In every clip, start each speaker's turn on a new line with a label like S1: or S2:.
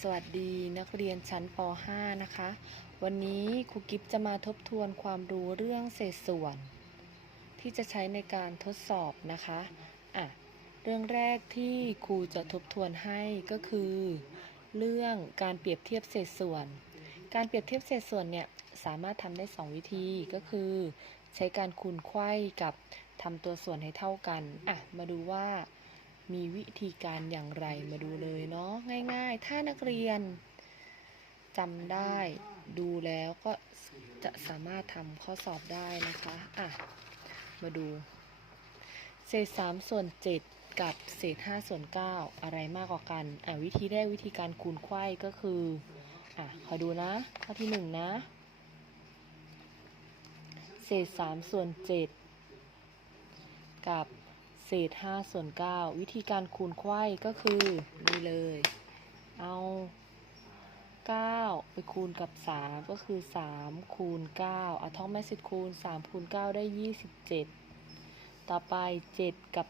S1: สวัสดีนักเรียนชั้นป .5 นะคะ วันนี้ครูกิฟจะมาทบทวนความรู้เรื่องเศษส่วน ที่จะใช้ในการทดสอบนะคะอะเรื่องแรกที่ครูจะทบทวนให้ก็คือ เรื่องการเปรียบเทียบเศษส่วน การเปรียบเทียบเศษส่วนเนี่ยสามารถทำได้ 2 วิธีก็คือ ใช้การคูณไขว้กับทำตัวส่วนให้เท่ากันอะมาดูว่า มีวิธีการอย่างไรมาดูเลยเนาะง่าย ๆ ถ้านักเรียนจำได้ดูแล้วก็จะสามารถทำข้อสอบได้นะคะอะมาดู เศษ3ส่วน7กับเศษ5ส่วน9อะไรมากกว่ากันอะวิธีแรกวิธีการคูณไขว้ก็คืออะขอดูนะ ข้อที่1นะ เศษ3ส่วน7กับ เศษ5ส่วน9วิธีการคูณไขว้ก็คือนี่เลย เอา 9 ไปคูณกับ 3 ก็คือ 3 คูณ 9เอาท่องแม่สิทคูณ 3 คูณ 9 ได้ 27 ต่อไป 7 กับ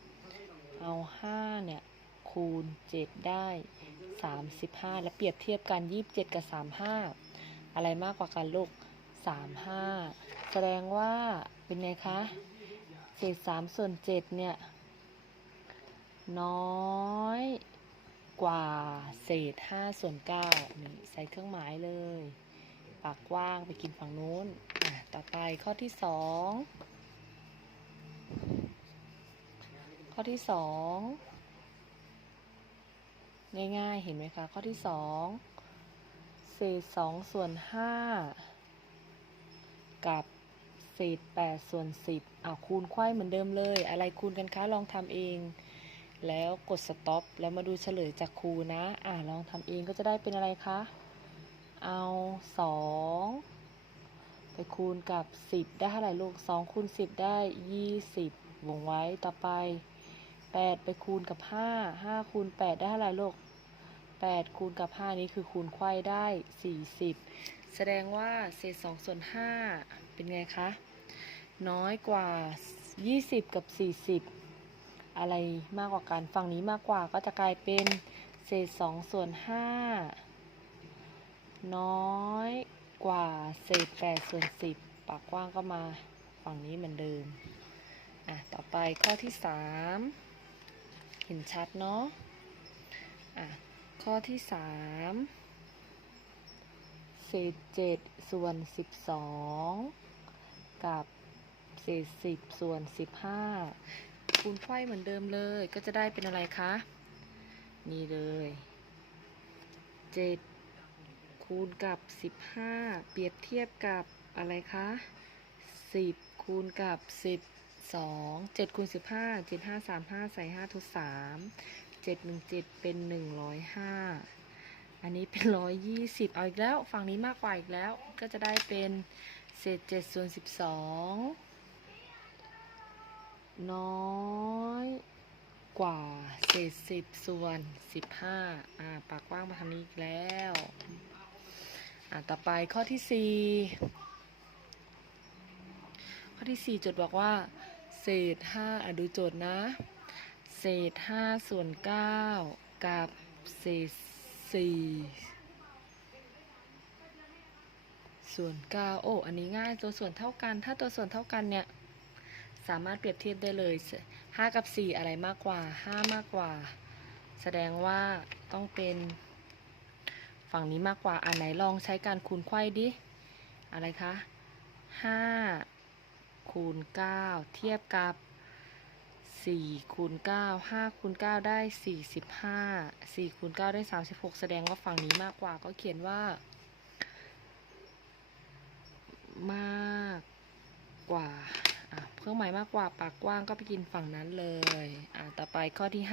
S1: 5 เอา 5 เนี่ย คูณ 7 ได้ 35 แล้วเปรียบเทียบกัน 27 กับ 35 อะไรมากกว่ากันลูก35 แสดงว่าเป็นไงคะ เศษสามส่วนเจ็ดเนี่ย น้อยกว่าเศษห้าส่วนเก้านี่ใส่เครื่องหมายเลย ปากกว้างไปกินฝั่งนู้นอะต่อไปข้อที่สองข้อที่สองง่ายๆ เห็นไหมคะ ข้อที่สองเศษสองส่วนห้ากับ เศษ8ส่วน10อ่าคูณไขว้เหมือนเดิมเลย อะไรคูณกันคะลองทำเอง แล้วกดสต็อปแล้วมาดูเฉลยจากครูนะอ่าลองทำเองก็จะได้เป็นอะไรคะ เอา 2 ไปคูณกับ 10 ได้เท่าไหร่ลูก2คูณ10 ได้ 20 วงไว้ต่อไป 8 ไปคูณกับ 5 5คูณ8 ได้เท่าไหร่ลูก8คูณกับ 5 นี้คือคูณไขว้ได้ 40 แสดงว่าเศษ2ส่วน5เป็นไงคะ น้อยกว่า 20 กับ 40 อะไรมากกว่ากันฝั่งนี้มากกว่าก็จะกลายเป็นเศษ2ส่วน5น้อยกว่าเศษ8ส่วน10 ปากกว้างก็มาฝั่งนี้เหมือนเดิม อะ ต่อไปข้อที่ 3 เห็นชัดเนาะ อะ ข้อที่ 3 เศษ7ส่วน 12 กับ เศษ10ส่วน15คูณไขว้เหมือนเดิมเลย ก็จะได้เป็นอะไรคะ นี่เลย7คูณกับ15เปรียบเทียบกับอะไรคะ10คูณกับ12 7คูณ15 7 5 3 5ใส่5ทด3 7 1 7เป็น105อันนี้เป็น120เอาอีกแล้ว ฝั่งนี้มากกว่าอีกแล้ว ก็จะได้เป็นเศษ7ส่วน12 น้อยกว่าเศษ10ส่วน15อ่า ปากกว้างมาทางนี้อีกแล้ว อ่า ต่อไปข้อที่4ข้อที่4โจทย์บอกว่า เศษ5อะดูโจทย์นะ เศษ5ส่วน9กับเศษ4ส่วน9โอ้ อันนี้ง่าย ตัวส่วนเท่ากัน ถ้าตัวส่วนเท่ากันเนี่ย สามารถเปรียบเทียบได้เลย 5 กับ 4 อะไรมากกว่า 5 มากกว่า แสดงว่าต้องเป็น ฝั่งนี้มากกว่า อันไหนลองใช้การคูณไขว้ดิ อะไรคะ 5 คูณ 9 เทียบกับ 4 คูณ 9 5 คูณ 9 ได้ 45 4 คูณ 9 ได้ 36 แสดงว่าฝั่งนี้มากกว่า ก็เขียนว่า มากกว่า รื่องหมายมากกว่าปากกว้างก็ไปกินฝั่งนั้นเลย อะต่อไปข้อที่5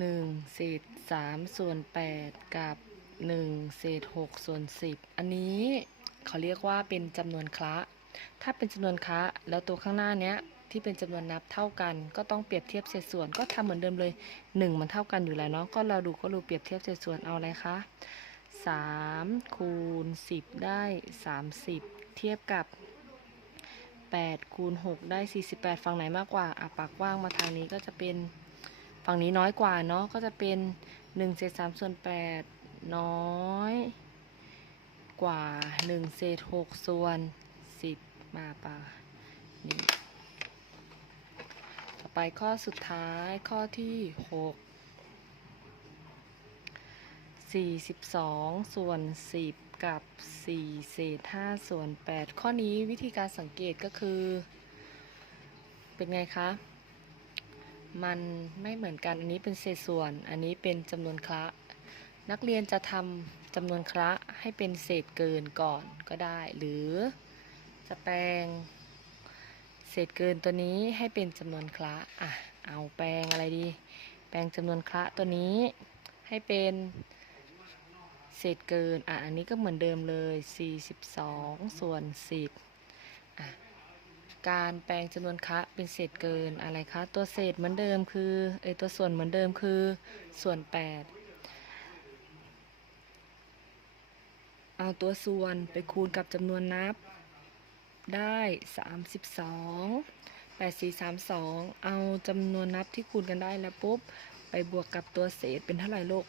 S1: 1เศษ3ส่วน8กับ1เศษ6ส่วน10อันนี้เขาเรียกว่าเป็นจำนวนคละ ถ้าเป็นจำนวนคละแล้วตัวข้างหน้าเนี้ยที่เป็นจำนวนนับเท่ากัน ก็ต้องเปรียบเทียบเศษส่วนก็ทำเหมือนเดิมเลย 1 มันเท่ากันอยู่แล้วเนาะก็เราดูก็รู้เปรียบเทียบเศษส่วนเอาอะไรคะ 3 คูณ 10 ได้ 30 เทียบกับ 8 คูณ 6 ได้ 48 ฝั่งไหนมากกว่าอะปากว่างมาทางนี้ก็จะเป็นฝั่งนี้น้อยกว่าเนาะก็จะเป็น1เศษ3ส่วน 8 น้อยกว่า1เศษ6ส่วน 10 มาป่ะนี่ต่อไปข้อสุดท้ายข้อที่ 6 42 ส่วน 10 กับ 4 เศษ 5 ส่วน 8 ข้อนี้วิธีการสังเกตก็คือ เป็นไงคะ มันไม่เหมือนกันอันนี้เป็นเศษส่วน อันนี้เป็นจำนวนคละ นักเรียนจะทำจำนวนคละให้เป็นเศษเกินก่อนก็ได้ หรือจะแปลง เศษเกินตัวนี้ให้เป็นจำนวนคละอะเอาแปลงอะไรดี แปลงจำนวนคละตัวนี้ให้เป็น เศษเกิน อะ อันนี้ก็เหมือนเดิมเลย 42 ส่วน 10 อะ การแปลงจำนวนคะเป็นเศษเกินอะไรคะ ตัวเศษเหมือนเดิมคือ เอยตัวส่วนเหมือนเดิมคือ ส่วน 8 เอาตัวส่วนไปคูณกับจำนวนนับ ได้ 32 8432 เอาจำนวนนับที่คูณกันได้แล้วปุ๊บ ไปบวกกับตัวเศษเป็นเท่าไหร่โลก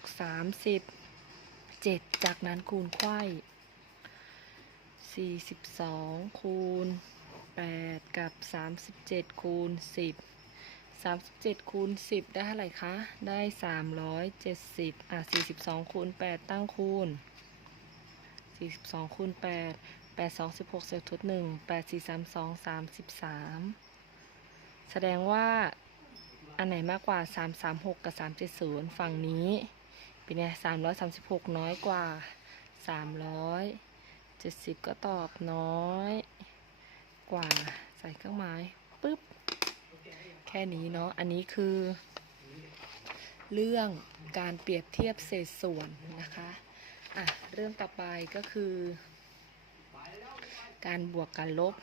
S1: 7 จากนั้นคูณไขว้42 คูณ 8 กับ 37 คูณ 10 37 คูณ 10 ได้เท่าไหร่คะ ได้ 370 อะ 42 คูณ 8 ตั้งคูณ 42 คูณ 8 8 2 16เศษทุด1 8 4 3 2 33 แสดงว่าอันไหนมากกว่า 336 กับ 370 ฝั่งนี้ เป็นไง336น้อยกว่า370ก็ตอบน้อย กว่าใส่เครื่องหมายปึ๊บ แค่นี้เนาะ อันนี้คือ เรื่องการเปรียบเทียบเศษส่วนนะคะ อะ เรื่องต่อไปก็คือ การบวกการลบ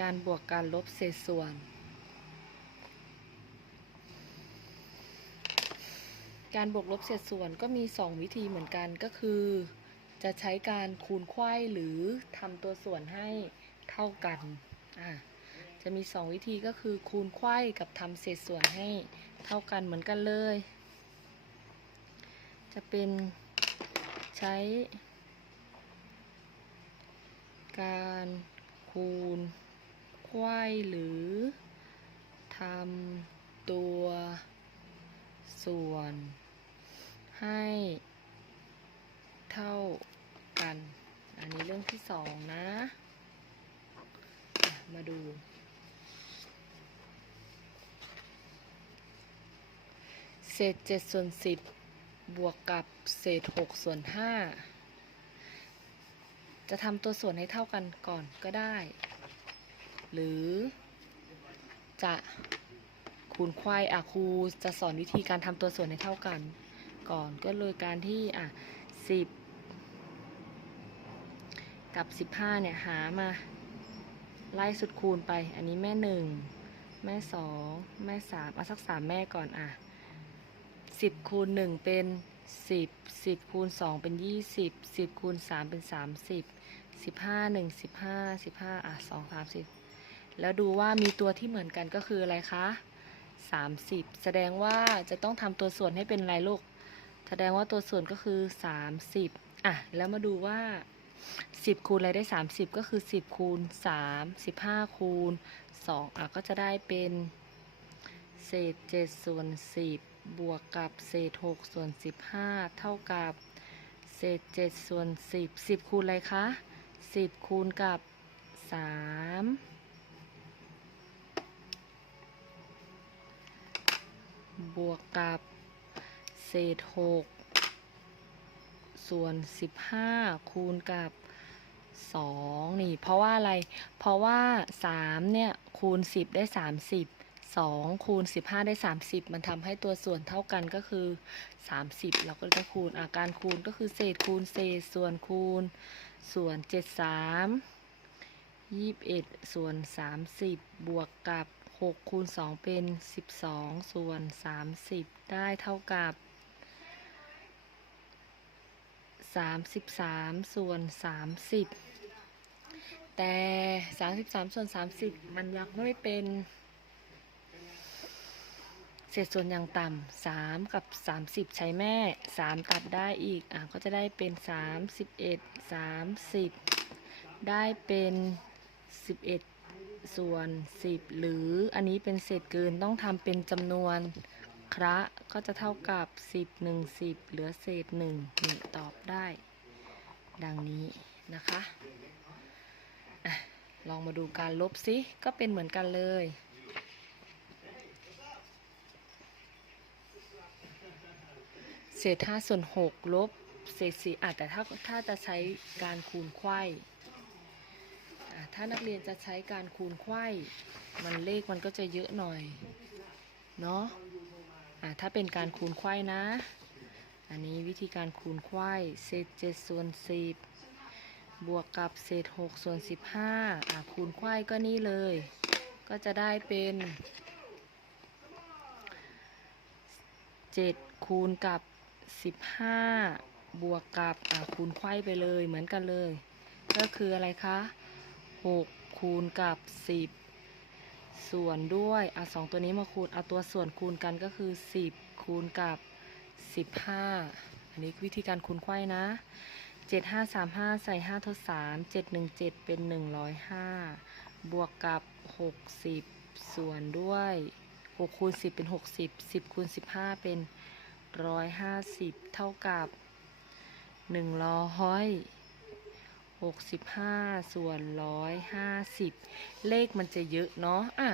S1: การบวกการลบเศษส่วน การบวกลบเศษส่วนก็มี 2 วิธีเหมือนกันก็คือ จะใช้การคูณไขว้หรือทำตัวส่วนให้เท่ากันอะจะมี 2 วิธีก็คือคูณไขว้กับทำเศษส่วนให้เท่ากันเหมือนกันเลย จะเป็นใช้ การคูณไขว้หรือทำตัวส่วน ให้เท่ากัน อันนี้เรื่องที่สองนะ มาดู เศษเจ็ดส่วนสิบบวกกับเศษหกส่วนห้าจะทำตัวส่วนให้เท่ากันก่อนก็ได้ หรือจะคูณไขว้อะครูจะสอนวิธีการทำตัวส่วนให้เท่ากัน ก่อน ก็เลยการที่อะสิบกับสิบห้าเนี่ยหามา ไล่สุดคูณไป อันนี้แม่หนึ่งแม่สองแม่สามเอาสักสามแม่ก่อนอะสิบคูณหนึ่งเป็นสิบสิบคูณสองเป็นยี่สิบสิบคูณสามเป็นสามสิบสิบห้าหนึ่งสิบห้าสิบห้าอะสองสามสิบแล้วดูว่ามีตัวที่เหมือนกันก็คืออะไรคะ30แสดงว่าจะต้องทำตัวส่วนให้เป็นอะไรลูก แสดงว่าตัวส่วนก็คือ 30อะแล้วมาดูว่า 10 คูณอะไรได้ 30 ก็คือ 10 คูณ 3 15 คูณ 2อะก็จะได้เป็นเศษ 7 ส่วน 10 บวกกับเศษ 6 ส่วน 15 เท่ากับเศษ 7 ส่วน 10 10 คูณอะไรคะ 10 คูณกับ 3บวกกับ เศษหกส่วนสิบห้าคูณกับสองนี่ เพราะว่าอะไร เพราะว่าสามเนี่ยคูณสิบได้สามสิบสองคูณสิบห้าได้สามสิบมันทำให้ตัวส่วนเท่ากันก็คือสามสิบเราก็จะคูณอาการคูณก็คือเศษคูณเศษส่วนคูณ ส่วนเจ็ดสามยี่สิบเอ็ดส่วนสามสิบบวกกับ6คูณ2เป็น12ส่วน30ได้เท่ากับสามสิบสามส่วนสามสิบแต่ามสิบ สามส่วนสามสิบมันยังไม่เป็นเศษส่วนอย่างต่ำสามกับสามสิบใช้แม่สามตัดได้อีก อะ ก็จะได้เป็นสามสิบเอ็ดสามสิบได้เป็นสิบเอ็ดส่วนสิบหรืออันนี้เป็นเศษเกินต้องทำเป็นจำนวน คระก็จะเท่ากับสิบหนึ่งสิบเหลือเศษหนึ่งนี่ตอบได้ ดังนี้นะคะอะลองมาดูการลบซิ ก็เป็นเหมือนกันเลย เศษ5ส่วน6ลบเศษ4อาจแต่ถ้าถ้าจะใช้การคูณไขว้อ่ถ้านักเรียนจะใช้การคูณไขว้มันเลขมันก็จะเยอะหน่อย เนาะ ถ้าเป็นการคูณไข้นะ อันนี้วิธีการคูณไข้เศษ7ส่วน10บวกกับเศษ6ส่วน15อะคูณไข้ก็นี่เลย ก็จะได้เป็น7คูณกับ15บวกกับคูณไข้ไปเลยเหมือนกันเลย ก็คืออะไรคะ6คูณกับ10 ส่วนด้วยเอะสองตัวนี้มาคูณเอาตัวส่วนคูณกันก็คือ 10 คูณกับ 15 อันนี้วิธีการคูณไขว้นะ 7 5 3 5 ใส่ 5 ทด3 7 1 7 เป็น 105 บวกกับ 60 ส่วนด้วย6คูณ10 เป็น 60 10คูณ15 เป็น 150 เท่ากับ 65 ส่วน 150 เลขมันจะเยอะเนาะอะ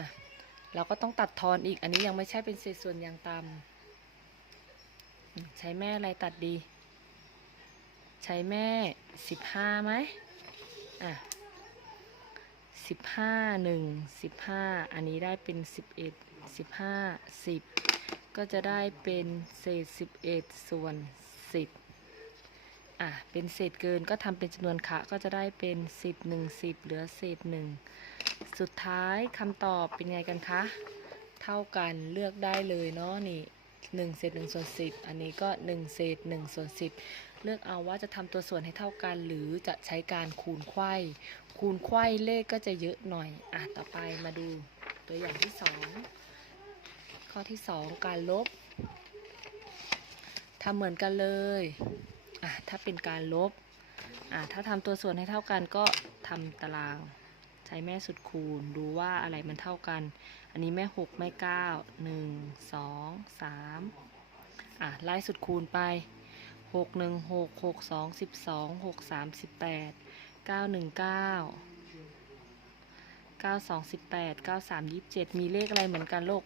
S1: เราก็ต้องตัดทอนอีก อันนี้ยังไม่ใช่เป็นเศษส่วนอย่างต่ำใช้แม่อะไรตัดดี ใช้แม่ 15ไหมอะสิบห้าหนึ่งสิบห้าอันนี้ได้เป็นสิบเอ็ดสิบห้าสิบก็จะได้เป็นเศษสิบเอ็ดส่วนสิบ อะเป็นเศษเกินก็ทำเป็นจำนวนคะก็จะได้เป็นสิบหนึ่งสิบเหลือเศษหนึ่งสุดท้ายคำตอบเป็นไงกันคะ เท่ากันเลือกได้เลยเนาะนี่หนึ่งเศษหนึ่งส่วนสิบอันนี้ก็หนึ่งเศษหนึ่งส่วนสิบเลือกเอาว่าจะทำตัวส่วนให้เท่ากัน หรือจะใช้การคูณไขว้คูณไขว้เลขก็จะเยอะหน่อยอะต่อไปมาดูตัวอย่างที่สองข้อที่สองการลบทำเหมือนกันเลย ถ้าเป็นการลบ ถ้าทำตัวส่วนให้เท่ากันก็ทำตาราง ใช้แม่สุดคูณ ดูว่าอะไรมันเท่ากัน อันนี้แม่หกแม่เก้าหนึ่งสองสามอะไล่สุดคูณไปหกหนึ่งหกหกสองสิบสองหกสามสิบแปดเก้าหนึ่งเก้าเก้าสองสิบแปดเก้าสามยี่สิบเจ็ดมีเลขอะไรเหมือนกันโลก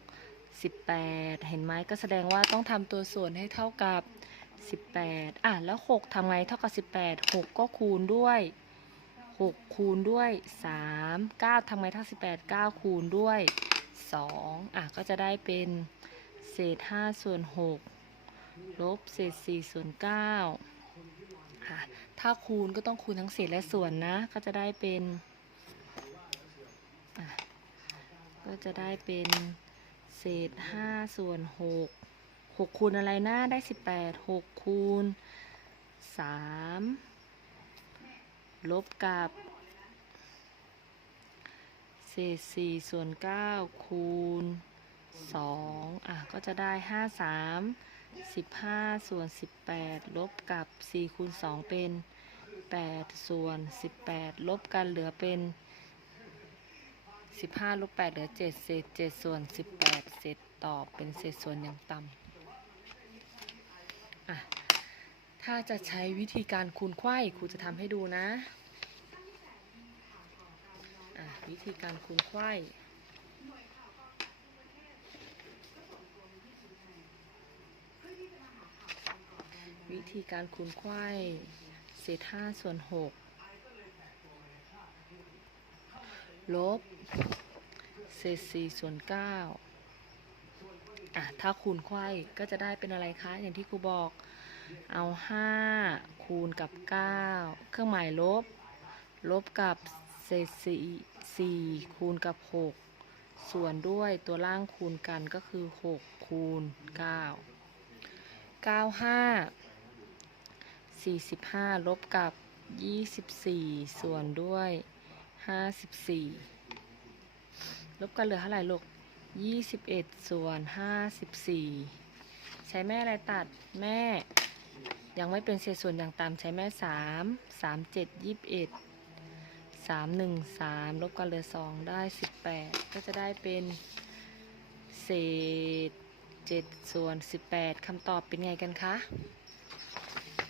S1: สิบแปดเห็นไหมก็แสดงว่าต้องทำตัวส่วนให้เท่ากับ สิบแปดอะ แล้วหกทำไงเท่ากับสิบแปดหกก็คูณด้วยหกคูณด้วยสามเก้าทำไงเท่าสิบแปดเก้าคูณด้วยสองอะ ก็จะได้เป็นเศษห้าส่วนหกลบเศษสี่ส่วนเก้าค่ะ ถ้าคูณก็ต้องคูณทั้งเศษและส่วนนะ ก็จะได้เป็นก็จะได้เป็นเศษห้าส่วนหก หกคูณอะไรนะได้สิบแปดหกคูณสามลบกับเศษสี่ส่วนเก้าคูณสองอะก็จะได้ห้าสามสิบห้าส่วนสิบแปดลบกับสี่คูณสองเป็นแปดส่วนสิบแปดลบกันเหลือเป็นสิบห้าลบแปดเหลือเจ็ดเศษเจ็ดส่วนสิบแปดเศษตอบเป็นเศษส่วนอย่างต่ำ อะ ถ้าจะใช้วิธีการคูณไขว้ครูจะทำให้ดูนะอะวิธีการคูณไขว้วิธีการคูณไขว้เศษห้าส่วนหกลบ เศษสี่ส่วนเก้า อะถ้าคูณไขว้ก็จะได้เป็นอะไรคะ อย่างที่ครูบอก เอาห้าคูณกับเก้าเครื่องหมายลบ ลบกับเศษสี่สี่คูณกับหกส่วนด้วยตัวล่างคูณกันก็คือหกคูณเก้าเก้าห้า45ลบกับ24ส่วนด้วย54ลบกันเหลือเท่าไหร่ลูก 21ส่วน54ใช้แม่อะไรตัดแม่ ยังไม่เป็นเศษส่วนอย่างต่ำใช้แม่3 3 7 21 3 1 3ลบกันเหลือ2ได้18ก็จะได้เป็นเศษ7ส่วน18คำตอบเป็นไงกันคะ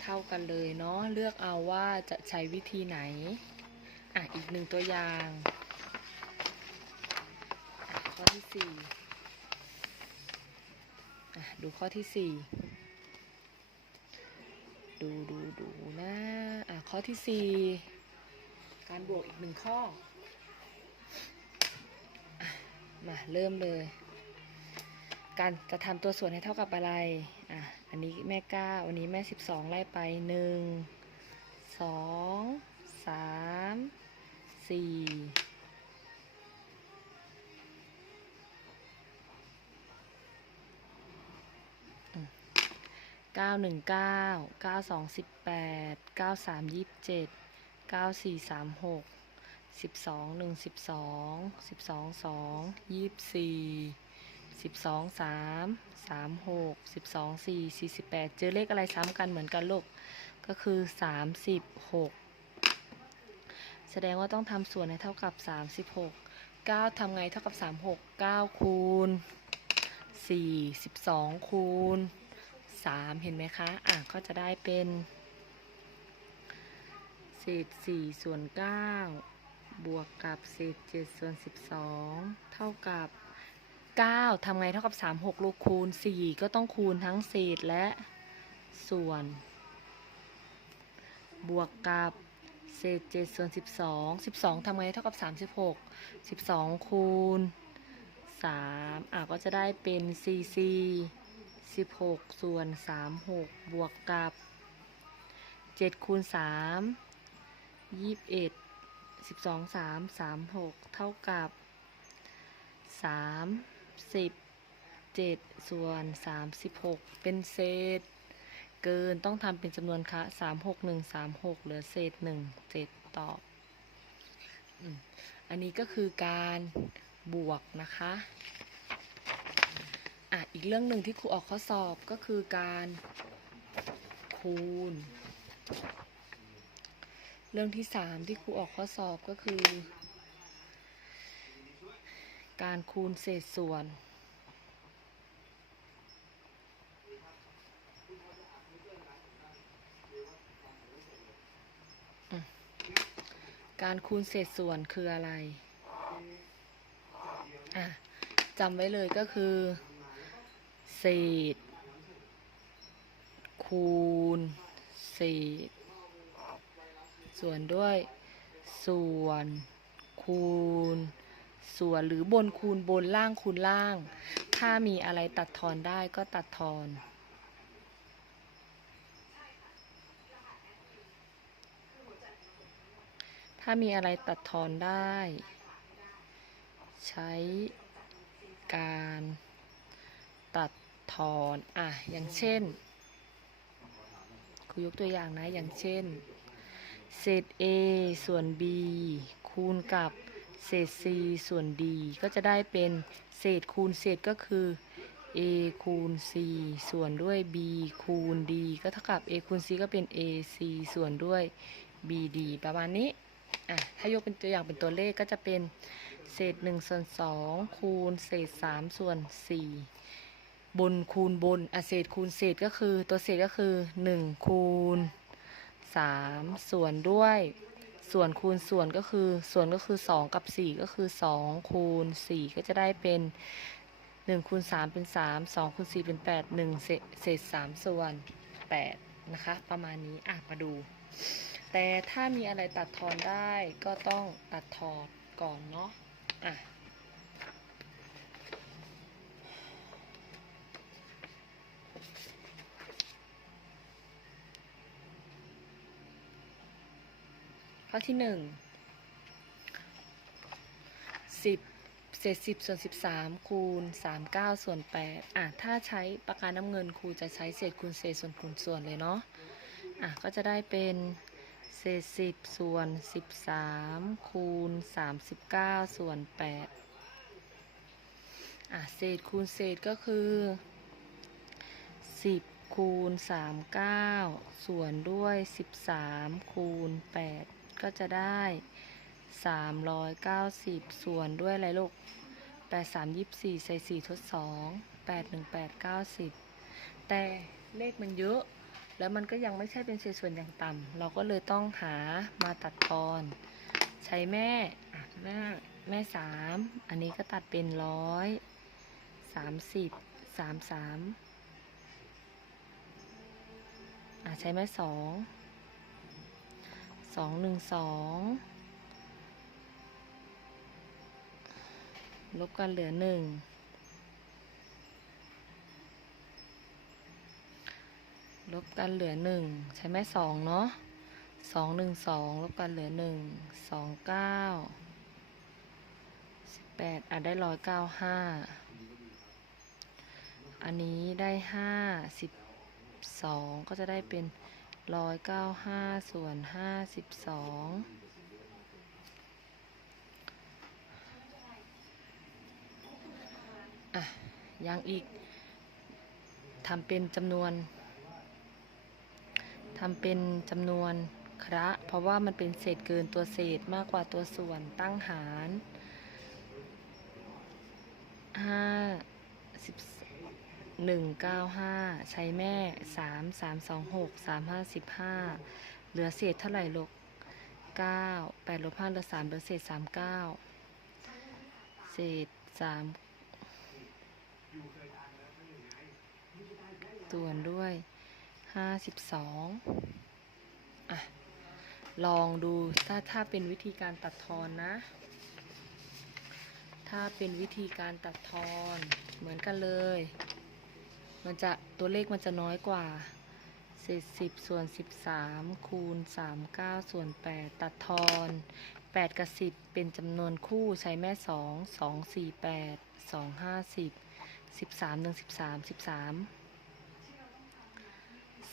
S1: เท่ากันเลยเนาะเลือกเอาว่าจะใช้วิธีไหนอะอีกหนึ่งตัวอย่าง ข้อที่สี่ดูข้อที่สี่ดูดูดูนะอะข้อที่สี่การบวกอีกหนึ่งข้ออมาเริ่มเลย การจะทำตัวส่วนให้เท่ากับอะไรอะอันนี้แม่เก้าวันนี้แม่สิบสองไล่ไปหนึ่งสองสามสี่าหนึ่งเก้าเก้าสองสิบแปดเก้าสามยี่สิบเจ็ดเก้าสี่สามหกสิบสองหนึ่งสิบสองสิบสองสองยี่สิบสี่สิบสองสามสามหกสิบสองสี่สี่สิบแปดเจอเลขอะไรซ้ำกันเหมือนกันลูก ก็คือสามสิบหกแสดงว่าต้องทำส่วนให้เท่ากับสามสิบหกเก้าทำไงเท่ากับสามหกเก้าคูณสี่สิบสองคูณ สามเห็นไหมคะ อะ ก็จะได้เป็น เศษสี่ส่วนเก้าบวกกับเศษเจ็ดส่วนสิบสองเท่ากับ9ทำไงเท่ากับ3 6ลูกคูณ4ก็ต้องคูณทั้งเศษและส่วน บวกกับเศษ7ส่วน12 12ทำไงเท่ากับ36 12คูณ3อะก็จะได้เป็น 4 4 16ส่วน36บวกกับ7คูณ3 21 12 3 36เอ็ดสิบสองสามสามหกเท่ากับสามสิบเจ็ดส่วนสามสิบหกเป็นเศษ เกินต้องทำเป็นจำนวนคะสามหกหนึ่งสามหกเหลือเศษหนึ่งเจ็ดตอบอันนี้ก็คือการบวกนะคะ อีกเรื่องหนึ่งที่ครูออกข้อสอบก็คือการคูณ เรื่องที่สามที่ครูออกข้อสอบก็คือ การคูณเศษส่วนการคูณเศษส่วนคืออะไร อะจำไว้เลยก็คือ เศษ คูณ เศษ ส่วนด้วย ส่วน คูณ ส่วนหรือบนคูณบนล่างคูณล่าง ถ้ามีอะไรตัดทอนได้ก็ตัดทอนถ้ามีอะไรตัดทอนได้ ใช้การตัด ทอนอะอย่างเช่นครูยกตัวอย่างนะ อย่างเช่น เศษ a ส่วน b คูณกับเศษ c ส่วน d ก็จะได้เป็นเศษคูณเศษก็คือ a คูณ c ส่วนด้วย b คูณ d ก็เท่ากับ a คูณ c ก็เป็น a c ส่วนด้วย b d ประมาณนี้อะถ้ายกเป็นตัวอย่างเป็นตัวเลขก็จะเป็นเศษ1ส่วน2คูณเศษ3ส่วน4 บนคูณบนอเศษคูณเศษก็คือตัวเศษก็คือ 1 คูณ 3 ส่วนด้วย ส่วนคูณส่วนก็คือ ส่วนก็คือ 2 กับ 4 ก็คือ 2 คูณ 4 ก็จะได้เป็น 1 คูณ 3 เป็น 3 2 คูณ 4 เป็น 8 1 เศษ 3 ส่วน 8 นะคะ ประมาณนี้อะมาดู แต่ถ้ามีอะไรตัดทอนได้ก็ต้องตัดทอนก่อนเนาะอะ ข้อที่หนึ่งสิบเศษสิบส่วนสิบสามคูณสามเก้าส่วนแปดอะถ้าใช้ปากกาน้ำเงินครูจะใช้เศษคูณเศษส่วนคูณส่วนเลยเนาะอะก็จะได้เป็นเศษสิบส่วนสิบสามคูณสามสิบเก้าส่วนแปดอะเศษคูณเศษก็คือสิบคูณสามเก้าส่วนด้วยสิบสามคูณแปด ก็จะได้สามร้อยเก้าสิบส่วนด้วยอะไรลูกแปดสามยี่สี่ใส่สี่ทดสองแปดหนึ่งแปดเก้าสิบแต่เลขมันเยอะ แล้วมันก็ยังไม่ใช่เป็นเศษส่วนอย่างต่ำเราก็เลยต้องหามาตัดทอน ใช้แม่แม่แม่สามอันนี้ก็ตัดเป็นร้อยสามสิบสามสามอะใช้แม่สอง สองหนึ่งสองลบกันเหลือหนึ่งลบกันเหลือหนึ่งใช้ไหมสองเนาะสองหนึ่งสองลบกันเหลือหนึ่งสองเก้าสิบแปดอะได้ร้อยเก้าห้าอันนี้ได้ห้าสิบสองก็จะได้เป็น ร้อยเก้าห้าส่วนห้าสิบสองอะ ยังอีก ทำเป็นจำนวน ทำเป็นจำนวนคระ เพราะว่ามันเป็นเศษเกินตัวเศษมากกว่าตัวส่วนตั้งหารห้าสิบ หนึ่งเก้าห้าใช้แม่สามสามสองหกสามห้าสิบห้าเหลือเศษเท่าไหร่ลูกเก้าแปดลบห้าเหลือสามเหลือเศษสามเก้าเศษสามส่วนด้วยห้าสิบสองอะ ลองดูถ้าถ้าเป็นวิธีการตัดทอนนะ ถ้าเป็นวิธีการตัดทอนเหมือนกันเลย มันจะตัวเลขมันจะน้อยกว่าเศษสิบส่วนสิบสามคูณสามเก้าส่วนแปดตัดทอนแปดกับสิบเป็นจำนวนคู่ใช้แม่สองสองสี่แปดสองห้าสิบสิบสามหนึ่งสิบสามสิบสาม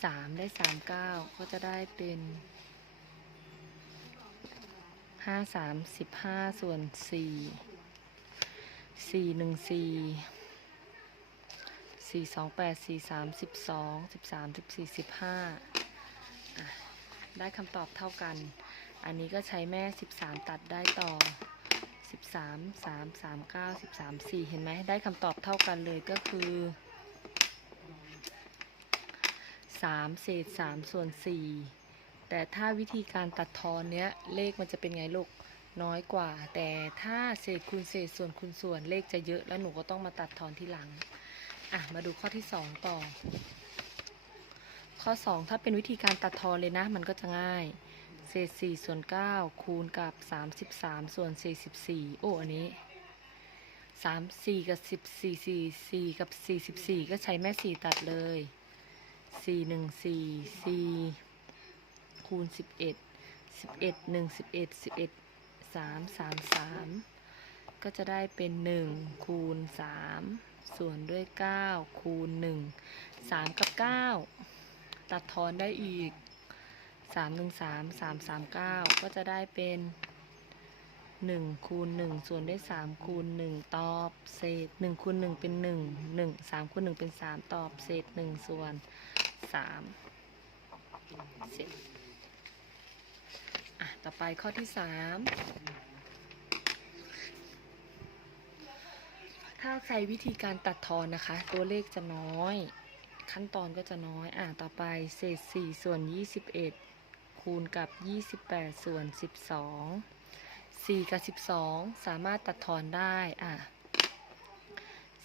S1: สามได้สามเก้าก็จะได้เป็นห้าสามสิบห้าส่วนสี่สี่หนึ่งสี่ สี่สองแปดสี่สามสิบสองสิบสามสิบสี่สิบห้าได้คำตอบเท่ากัน อันนี้ก็ใช้แม่สิบสามตัดได้ต่อสิบสามสามสามเก้าสิบสามสี่เห็นไหมได้คำตอบเท่ากันเลยก็คือสามเศษสามส่วนสี่แต่ถ้าวิธีการตัดทอนเนี้ยเลขมันจะเป็นไงลูกน้อยกว่า แต่ถ้าเศษคูณเศษส่วนคูณส่วนเลขจะเยอะแล้วหนูก็ต้องมาตัดทอนที่หลัง อะมาดูข้อที่สองต่อ ข้อสองถ้าเป็นวิธีการตัดทอนเลยนะ มันก็จะง่าย เศษสี่ส่วนเก้าคูณกับสามสิบสามส่วนสี่สิบสี่โอ้อันนี้สามสี่กับสิบสี่สี่สี่กับสี่สิบสี่ก็ใช้แม่สี่ตัดเลยสี่หนึ่งสี่สี่คูณสิบเอ็ดสิบเอ็ดหนึ่งสิบเอ็ดสิบเอ็ดสามสามสามก็จะได้เป็นหนึ่งคูณสาม ส่วนด้วย 9 คูณ 1 3 กับ 9 ตัดทอนได้อีก 3 1 3 3 3 9 ก็จะได้เป็น 1 คูณ 1 ส่วนด้วย 3 คูณ 1 ตอบ เศษ 1 คูณ 1 เป็น 1 1 3 คูณ 1 เป็น 3 ตอบ เศษ 1 ส่วน 3 เศษ อะ ต่อไปข้อที่ 3 ถ้าใช้วิธีการตัดทอนนะคะ ตัวเลขจะน้อย ขั้นตอนก็จะน้อย อะต่อไปเศษสี่ส่วนยี่สิบเอ็ดคูณกับยี่สิบแปดส่วนสิบสองสี่กับสิบสองสามารถตัดทอนได้ อะ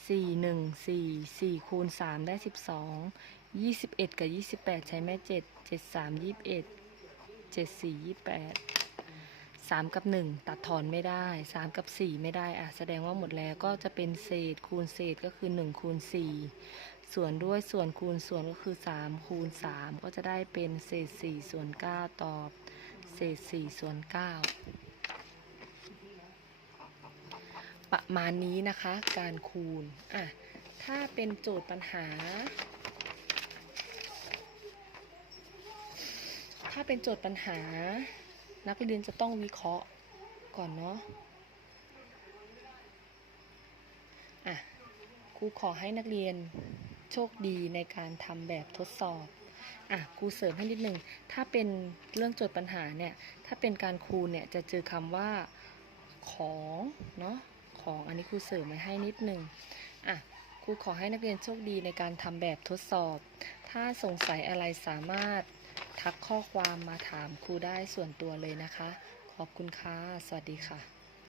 S1: สี่หนึ่งสี่สี่คูณสามได้สิบสองยี่สิบเอ็ดกับยี่สิบแปดใช้แม่เจ็ดเจ็ดสามยี่สิบเอ็ดเจ็ดสี่ยี่แปดสามกับหนึ่งตัดทอนไม่ได้สามกับสี่ไม่ได้อะแสดงว่าหมดแล้วก็จะเป็นเศษคูณเศษก็คือหนึ่งคูณสี่ส่วนด้วยส่วนคูณส่วนก็คือสามคูณสามก็จะได้เป็นเศษสี่ส่วนเก้าตอบ เศษสี่ส่วนเก้าประมาณนี้นะคะ การคูณอะถ้าเป็นโจทย์ปัญหาถ้าเป็นโจทย์ปัญหา นักเรียนจะต้องวิเคราะห์ก่อนเนาะอะครูขอให้นักเรียนโชคดีในการทำแบบทดสอบอะครูเสริมให้นิดนึง ถ้าเป็นเรื่องโจทย์ปัญหาเนี่ย ถ้าเป็นการคูณเนี่ยจะเจอคำว่าของเนาะของอันนี้ครูเสริมไว้ให้นิดนึงอะครูขอให้นักเรียนโชคดีในการทำแบบทดสอบ ถ้าสงสัยอะไรสามารถ ทักข้อความมาถามครูได้ส่วนตัวเลยนะคะ ขอบคุณค่ะ สวัสดีค่ะ